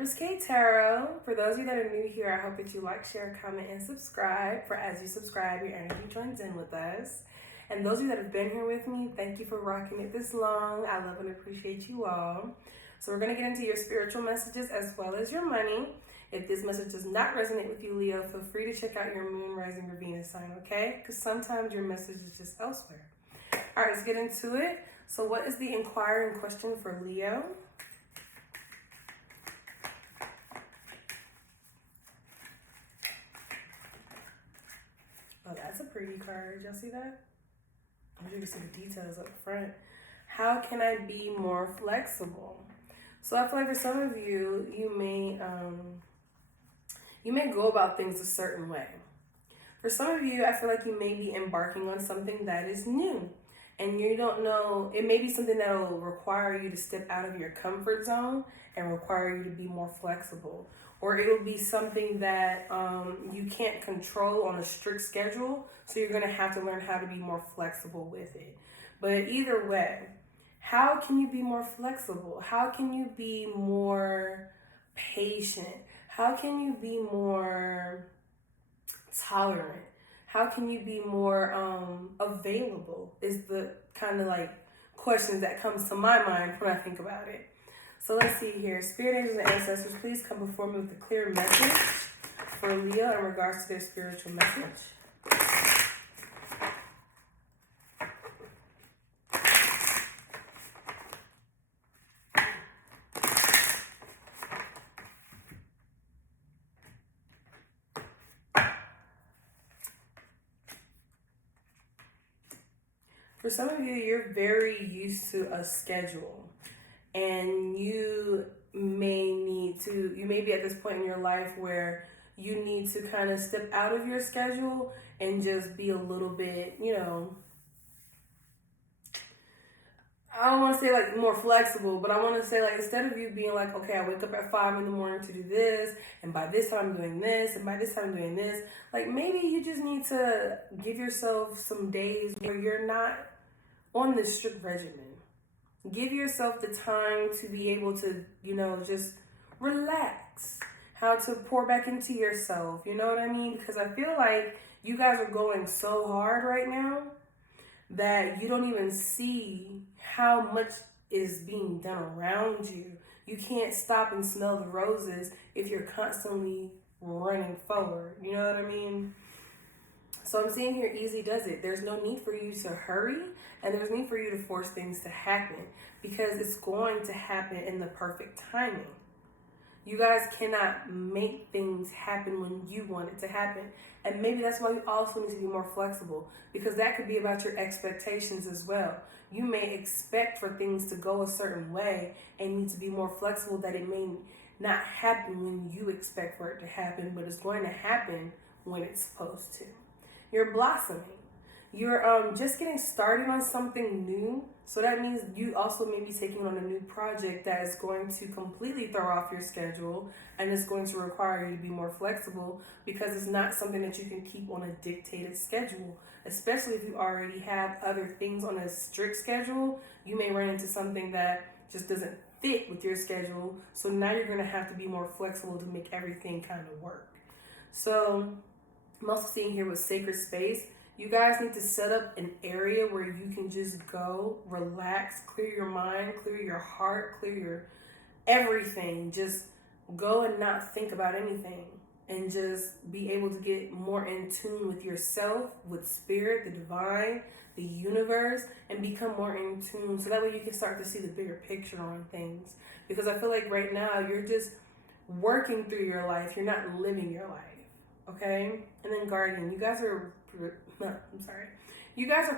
EmpressKateTarot. For those of you that are new here, I hope that you like, share, comment, and subscribe. For as you subscribe, your energy joins in with us. And those of you that have been here with me, thank you for rocking it this long. I love and appreciate you all. So we're going to get into your spiritual messages as well as your money. If this message does not resonate with you, Leo, feel free to check out your moon, rising, or Venus sign, okay? Because sometimes your message is just elsewhere. All right, let's get into it. So what is the inquiring question for Leo? Oh, that's a pretty card. Y'all see that? I wish you could see the details up front. How can I be more flexible? So I feel like for some of you, you may go about things a certain way. For some of you, I feel like you may be embarking on something that is new. And you don't know, it may be something that will require you to step out of your comfort zone and require you to be more flexible. Or it'll be something that you can't control on a strict schedule, so you're going to have to learn how to be more flexible with it. But either way, how can you be more flexible? How can you be more patient? How can you be more tolerant? How can you be more available is the kind of like questions that comes to my mind when I think about it. So let's see here. Spirit angels and ancestors, please come before me with a clear message for Leo in regards to their spiritual message. For some of you, you're very used to a schedule, and you may be at this point in your life where you need to kind of step out of your schedule and just be a little bit, I don't want to say like more flexible, but I want to say like instead of you being like, okay, I wake up at 5 a.m. to do this, and by this time I'm doing this, and by this time I'm doing this, like maybe you just need to give yourself some days where you're not on this strict regimen. Give yourself the time to be able to, just relax. How to pour back into yourself, you know what I mean? Because I feel like you guys are going so hard right now that you don't even see how much is being done around you. You can't stop and smell the roses if you're constantly running forward. You know what I mean? So I'm seeing here, easy does it. There's no need for you to hurry, and there's need for you to force things to happen, because it's going to happen in the perfect timing. You guys cannot make things happen when you want it to happen. And maybe that's why you also need to be more flexible, because that could be about your expectations as well. You may expect for things to go a certain way and need to be more flexible, that it may not happen when you expect for it to happen, but it's going to happen when it's supposed to. You're blossoming. You're just getting started on something new. So that means you also may be taking on a new project that is going to completely throw off your schedule, and it's going to require you to be more flexible, because it's not something that you can keep on a dictated schedule. Especially if you already have other things on a strict schedule, you may run into something that just doesn't fit with your schedule. So now you're going to have to be more flexible to make everything kind of work. So I'm also seeing here with sacred space, you guys need to set up an area where you can just go, relax, clear your mind, clear your heart, clear your everything. Just go and not think about anything, and just be able to get more in tune with yourself, with spirit, the divine, the universe, and become more in tune, so that way you can start to see the bigger picture on things. Because I feel like right now you're just working through your life, you're not living your life. Okay? And then guardian, you guys are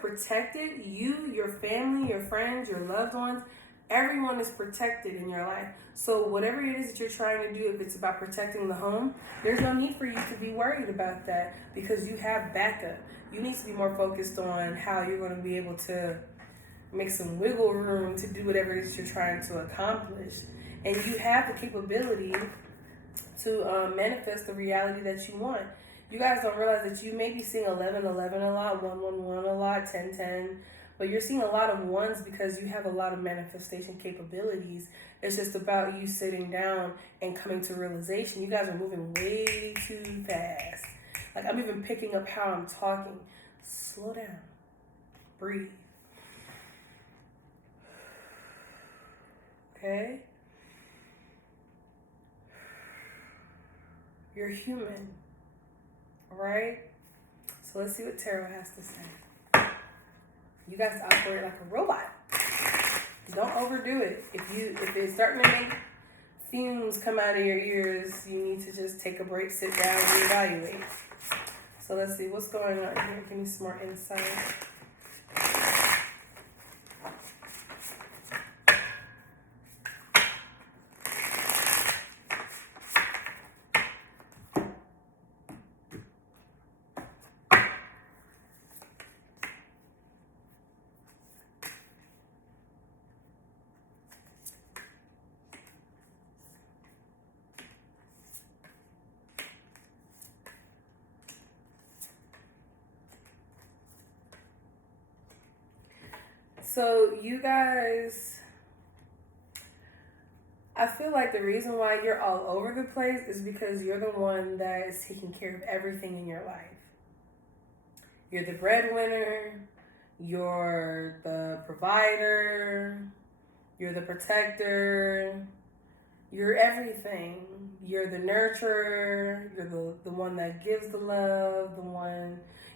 protected. You, your family, your friends, your loved ones, everyone is protected in your life. So whatever it is that you're trying to do, if it's about protecting the home, there's no need for you to be worried about that, because you have backup. You need to be more focused on how you're going to be able to make some wiggle room to do whatever it is you're trying to accomplish. And you have the capability to manifest the reality that you want. You guys don't realize that you may be seeing 11-11 a lot, 1-1-1 a lot, 10-10, But you're seeing a lot of ones because you have a lot of manifestation capabilities. It's just about you sitting down and coming to realization. You guys are moving way too fast. Like, I'm even picking up how I'm talking. Slow down. Breathe. Okay? You're human. Alright? So let's see what tarot has to say. You guys operate like a robot. Don't overdo it. If it's starting to make fumes come out of your ears, you need to just take a break, sit down, and reevaluate. So let's see what's going on here. Give me some more insight. So you guys, I feel like the reason why you're all over the place is because you're the one that is taking care of everything in your life. You're the breadwinner, you're the provider, you're the protector, you're everything. You're the nurturer, you're the one that gives the love,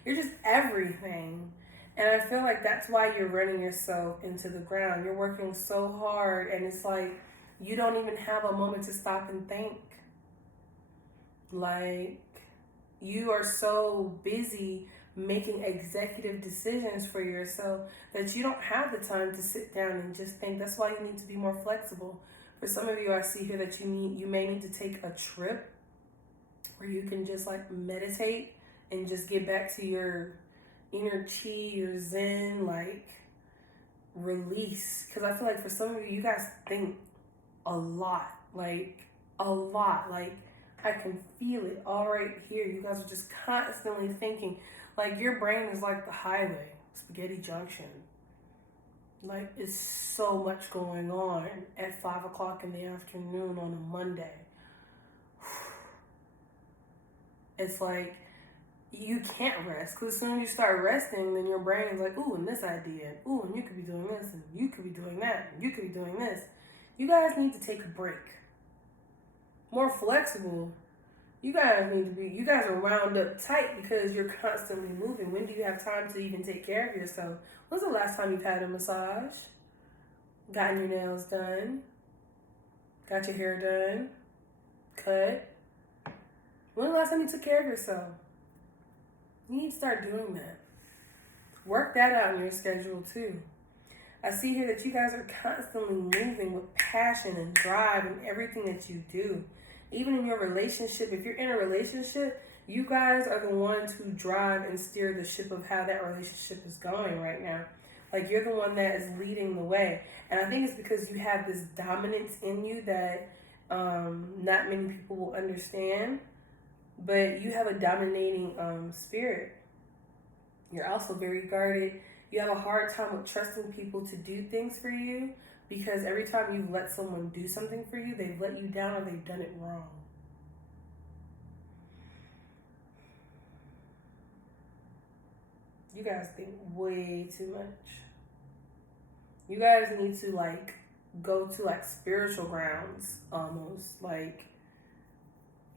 you're just everything. And I feel like that's why you're running yourself into the ground. You're working so hard, and it's like you don't even have a moment to stop and think. Like, you are so busy making executive decisions for yourself that you don't have the time to sit down and just think. That's why you need to be more flexible. For some of you, I see here that you may need to take a trip where you can just like meditate and just get back to your inner chi, your zen, like release. Because I feel like for some of you, you guys think a lot. Like I can feel it all right here. You guys are just constantly thinking. Like, your brain is like the highway, Spaghetti Junction. Like, it's so much going on at 5 o'clock in the afternoon on a Monday. It's like, you can't rest. Because as soon as you start resting, then your brain is like, ooh, and this idea. And ooh, and you could be doing this. And you could be doing that. And you could be doing this. You guys need to take a break. More flexible. You guys are wound up tight because you're constantly moving. When do you have time to even take care of yourself? When's the last time you've had a massage? Gotten your nails done? Got your hair done? Cut? When the last time you took care of yourself? You need to start doing that. Work that out in your schedule too. I see here that you guys are constantly moving with passion and drive in everything that you do. Even in your relationship, if you're in a relationship, you guys are the ones who drive and steer the ship of how that relationship is going right now. Like, you're the one that is leading the way. And I think it's because you have this dominance in you that not many people will understand. But you have a dominating spirit. You're also very guarded. You have a hard time with trusting people to do things for you because every time you've let someone do something for you, they've let you down or they've done it wrong. You guys think way too much. You guys need to like go to like spiritual grounds almost, like,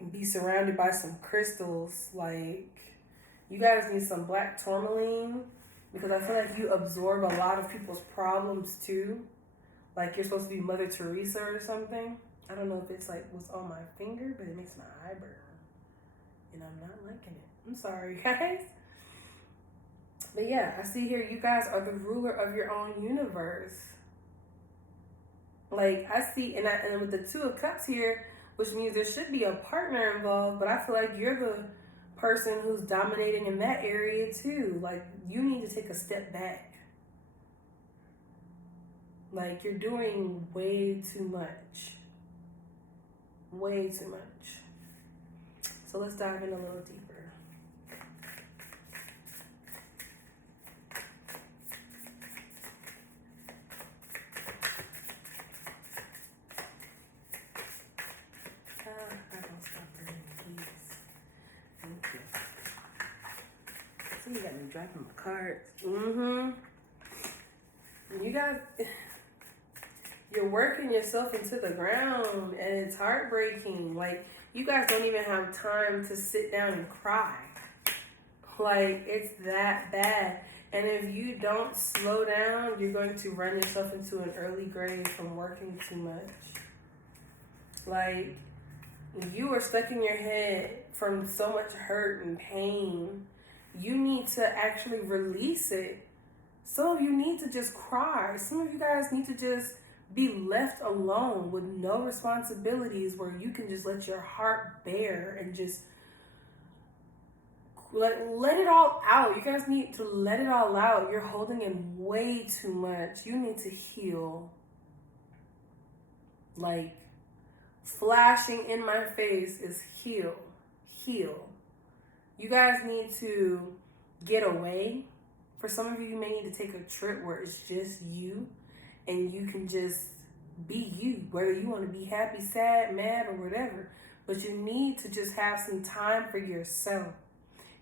and be surrounded by some crystals. Like, you guys need some black tourmaline because I feel like you absorb a lot of people's problems too. Like, you're supposed to be Mother Teresa or something. I don't know if it's like what's on my finger, but it makes my eye burn. And I'm not liking it. I'm sorry, guys. But yeah, I see here you guys are the ruler of your own universe. Like, I see, and with the Two of Cups here, which means there should be a partner involved, but I feel like you're the person who's dominating in that area too. Like, you need to take a step back. Like, you're doing way too much. Way too much. So let's dive in a little deeper. You got me dropping my cards. Mm-hmm. You guys, you're working yourself into the ground, and it's heartbreaking. Like, you guys don't even have time to sit down and cry. Like, it's that bad. And if you don't slow down, you're going to run yourself into an early grave from working too much. Like, you are stuck in your head from so much hurt and pain. You need to actually release it. Some of you need to just cry. Some of you guys need to just be left alone with no responsibilities, where you can just let your heart bare and just let it all out. You guys need to let it all out. You're holding in way too much. You need to heal. Like, flashing in my face is heal. Heal. You guys need to get away. For some of you, you may need to take a trip where it's just you and you can just be you, whether you want to be happy, sad, mad, or whatever. But you need to just have some time for yourself.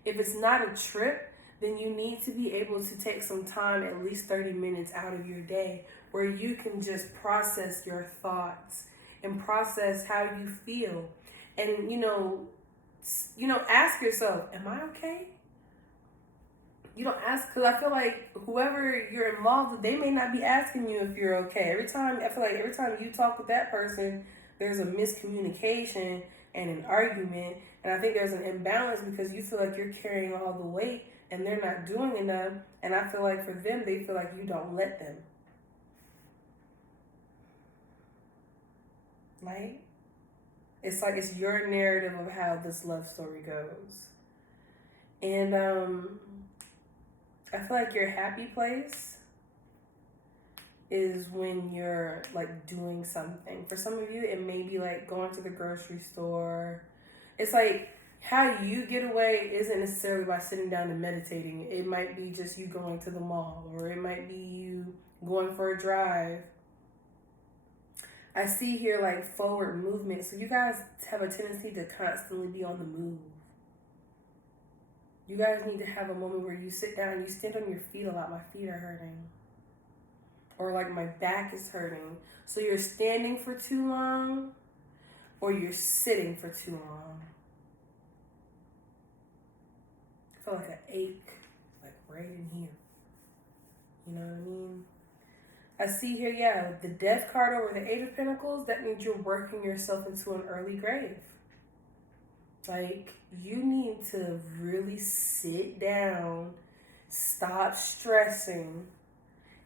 If it's not a trip, then you need to be able to take some time, at least 30 minutes out of your day, where you can just process your thoughts and process how you feel. And, ask yourself, am I okay? You don't ask, because I feel like whoever you're involved with, they may not be asking you if you're okay. Every time you talk with that person, there's a miscommunication and an argument. And I think there's an imbalance because you feel like you're carrying all the weight and they're not doing enough. And I feel like for them, they feel like you don't let them. Right? It's like it's your narrative of how this love story goes. And I feel like your happy place is when you're like doing something. For some of you, it may be like going to the grocery store. It's like how you get away isn't necessarily by sitting down and meditating. It might be just you going to the mall, or it might be you going for a drive. I see here like forward movement. So you guys have a tendency to constantly be on the move. You guys need to have a moment where you sit down and you stand on your feet a lot. My feet are hurting. Or like my back is hurting. So you're standing for too long, or you're sitting for too long. I feel like an ache, like right in here. You know what I mean? I see here, the Death card over the Eight of Pentacles. That means you're working yourself into an early grave. Like, you need to really sit down, stop stressing,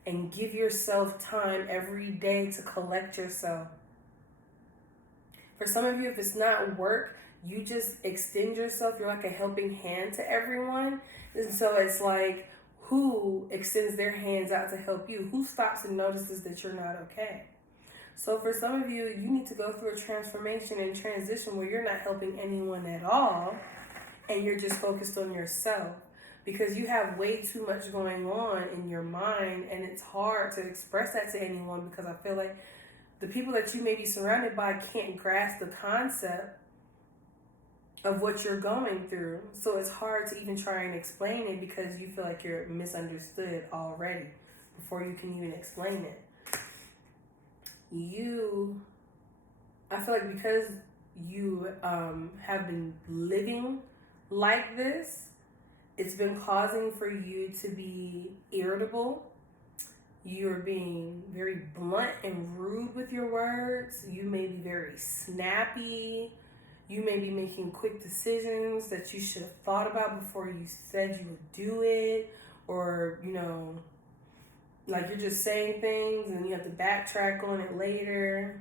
and give yourself time every day to collect yourself. For some of you, if it's not work, you just extend yourself. You're like a helping hand to everyone. And so it's like, who extends their hands out to help you? Who stops and notices that you're not okay? So for some of you, you need to go through a transformation and transition where you're not helping anyone at all, and you're just focused on yourself, because you have way too much going on in your mind, and it's hard to express that to anyone, because I feel like the people that you may be surrounded by can't grasp the concept of what you're going through. So it's hard to even try and explain it, because you feel like you're misunderstood already before you can even explain it. I feel like because you have been living like this, it's been causing for you to be irritable. You're being very blunt and rude with your words. You may be very snappy. You may be making quick decisions that you should have thought about before you said you would do it. Or, like you're just saying things and you have to backtrack on it later.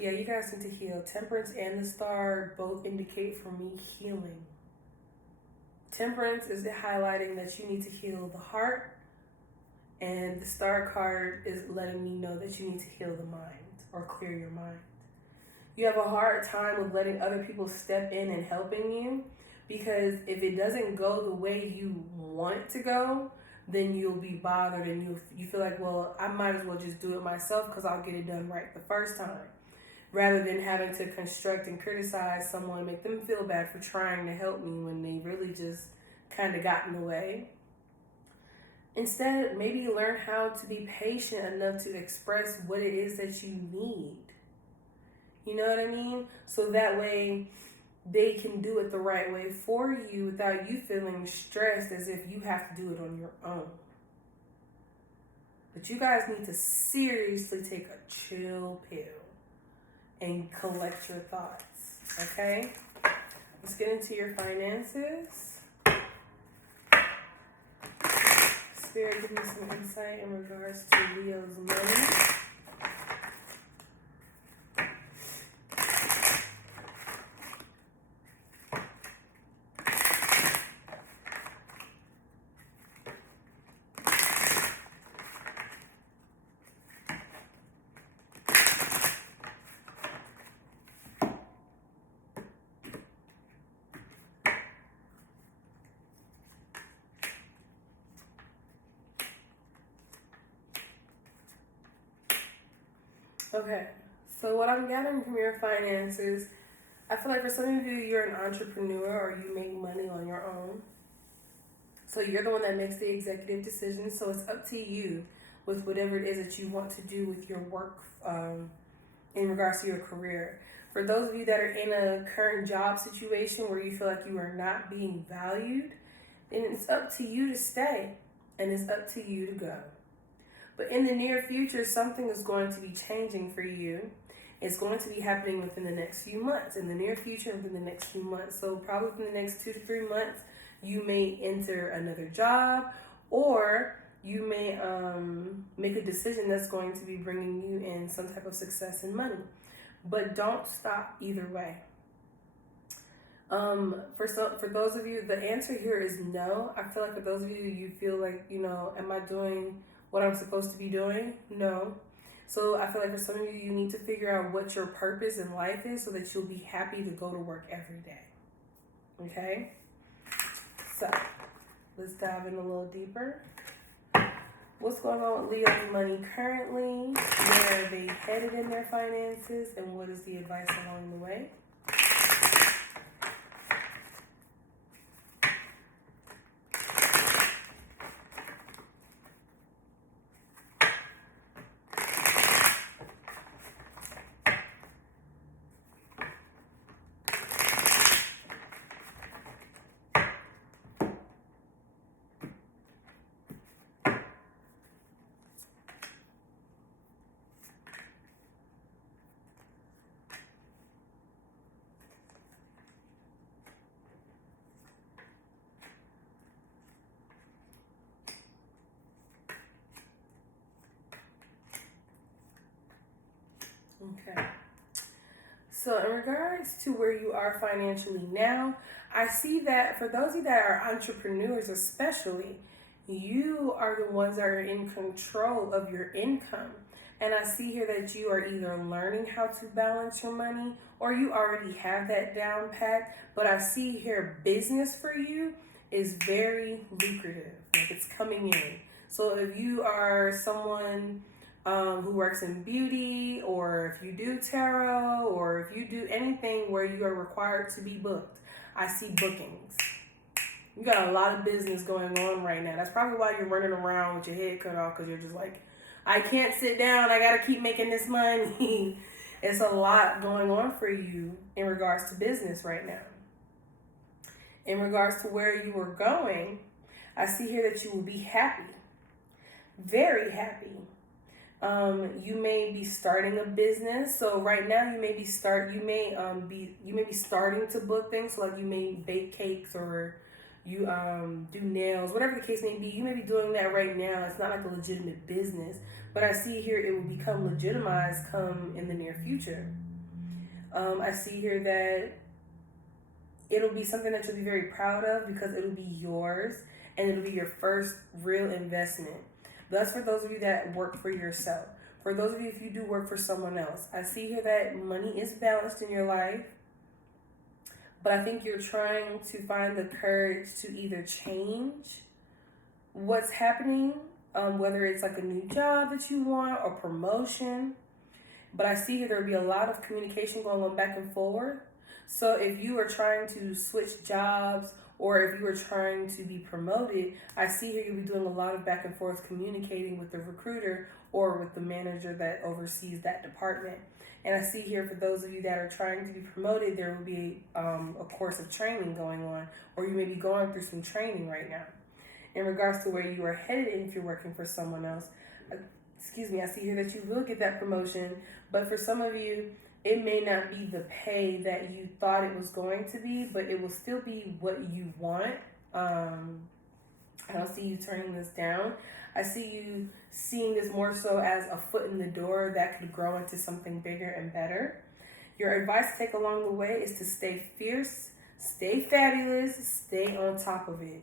Yeah, you guys need to heal. Temperance and the Star both indicate for me healing. Temperance is highlighting that you need to heal the heart, and the Star card is letting me know that you need to heal the mind or clear your mind. You have a hard time with letting other people step in and helping you, because if it doesn't go the way you want it to go, then you'll be bothered and you feel like, well, I might as well just do it myself because I'll get it done right the first time, rather than having to construct and criticize someone, make them feel bad for trying to help me when they really just kind of got in the way. Instead, maybe learn how to be patient enough to express what it is that you need. You know what I mean? So that way they can do it the right way for you without you feeling stressed as if you have to do it on your own. But you guys need to seriously take a chill pill and collect your thoughts, okay? Let's get into your finances. Spirit, give me some insight in regards to Leo's money. Okay, so what I'm gathering from your finances, I feel like for some of you, you're an entrepreneur or you make money on your own. So you're the one that makes the executive decisions. So it's up to you with whatever it is that you want to do with your work in regards to your career. For those of you that are in a current job situation where you feel like you are not being valued, then it's up to you to stay and it's up to you to go. But in the near future, something is going to be changing for you. It's going to be happening within the next few months. In the near future, within the next few months. So probably within the next 2 to 3 months, you may enter another job, or you may make a decision that's going to be bringing you in some type of success and money. But don't stop either way. For those of you, the answer here is no. I feel like for those of you, you feel like, am I doing what I'm supposed to be doing? No. So I feel like for some of you, you need to figure out what your purpose in life is so that you'll be happy to go to work every day. Okay? So let's dive in a little deeper. What's going on with Leo's money currently? Where are they headed in their finances? And what is the advice along the way? Okay. So in regards to where you are financially now, I see that for those of you that are entrepreneurs especially, you are the ones that are in control of your income. And I see here that you are either learning how to balance your money or you already have that down pat. But I see here business for you is very lucrative. Like it's coming in. So if you are someone who works in beauty, or if you do tarot, or if you do anything where you are required to be booked, I see bookings. You got a lot of business going on right now. That's probably why you're running around with your head cut off, because you're just like, I can't sit down. I got to keep making this money. It's a lot going on for you in regards to business right now. In regards to where you are going, I see here that you will be happy. Very happy. You may be starting a business. So right now you may be starting to book things. So like you may bake cakes or you do nails, whatever the case may be. You may be doing that right now. It's not like a legitimate business, but I see here it will become legitimized come in the near future. I see here that it'll be something that you'll be very proud of because it'll be yours and it'll be your first real investment. That's for those of you that work for yourself. For those of you, if you do work for someone else, I see here that money is balanced in your life, but I think you're trying to find the courage to either change what's happening, whether it's like a new job that you want or promotion. But I see here there'll be a lot of communication going on back and forward. So if you are trying to switch jobs Or if you are trying to be promoted, I see here you'll be doing a lot of back and forth communicating with the recruiter or with the manager that oversees that department. And I see here for those of you that are trying to be promoted, there will be a course of training going on, or you may be going through some training right now. In regards to where you are headed, and if you're working for someone else, I see here that you will get that promotion, but for some of you, it may not be the pay that you thought it was going to be, but it will still be what you want. I don't see you turning this down. I see you seeing this more so as a foot in the door that could grow into something bigger and better. Your advice to take along the way is to stay fierce, stay fabulous, stay on top of it.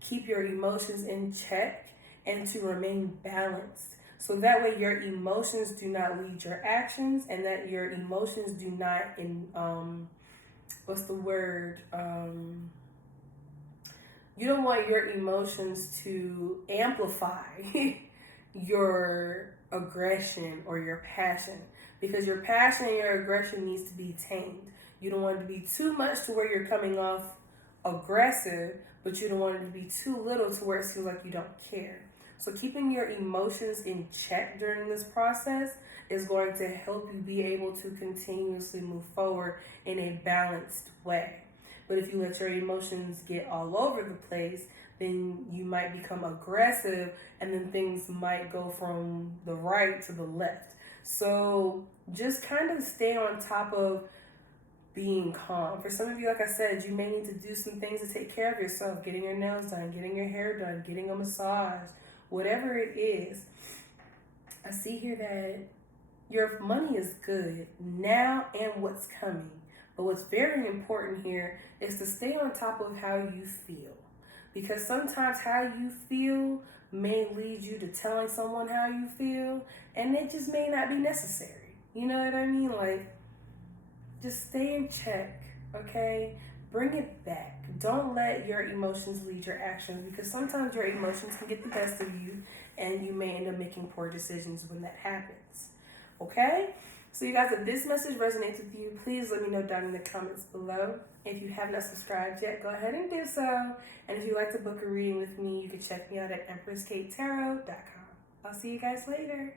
Keep your emotions in check and to remain balanced. So that way your emotions do not lead your actions, and that your emotions do not you don't want your emotions to amplify your aggression or your passion, because your passion and your aggression needs to be tamed. You don't want it to be too much to where you're coming off aggressive, but you don't want it to be too little to where it seems like you don't care. So keeping your emotions in check during this process is going to help you be able to continuously move forward in a balanced way. But if you let your emotions get all over the place, then you might become aggressive, and then things might go from the right to the left. So just kind of stay on top of being calm. For some of you, like I said, you may need to do some things to take care of yourself, getting your nails done, getting your hair done, getting a massage, whatever it is. I see here that your money is good now and what's coming. But what's very important here is to stay on top of how you feel. Because sometimes how you feel may lead you to telling someone how you feel, and it just may not be necessary. You know what I mean? Like, just stay in check, okay? Bring it back. Don't let your emotions lead your actions, because sometimes your emotions can get the best of you, and you may end up making poor decisions when that happens, okay? So you guys, if this message resonates with you, please let me know down in the comments below. If you have not subscribed yet, go ahead and do so. And if you'd like to book a reading with me, you can check me out at EmpressKateTarot.com. I'll see you guys later.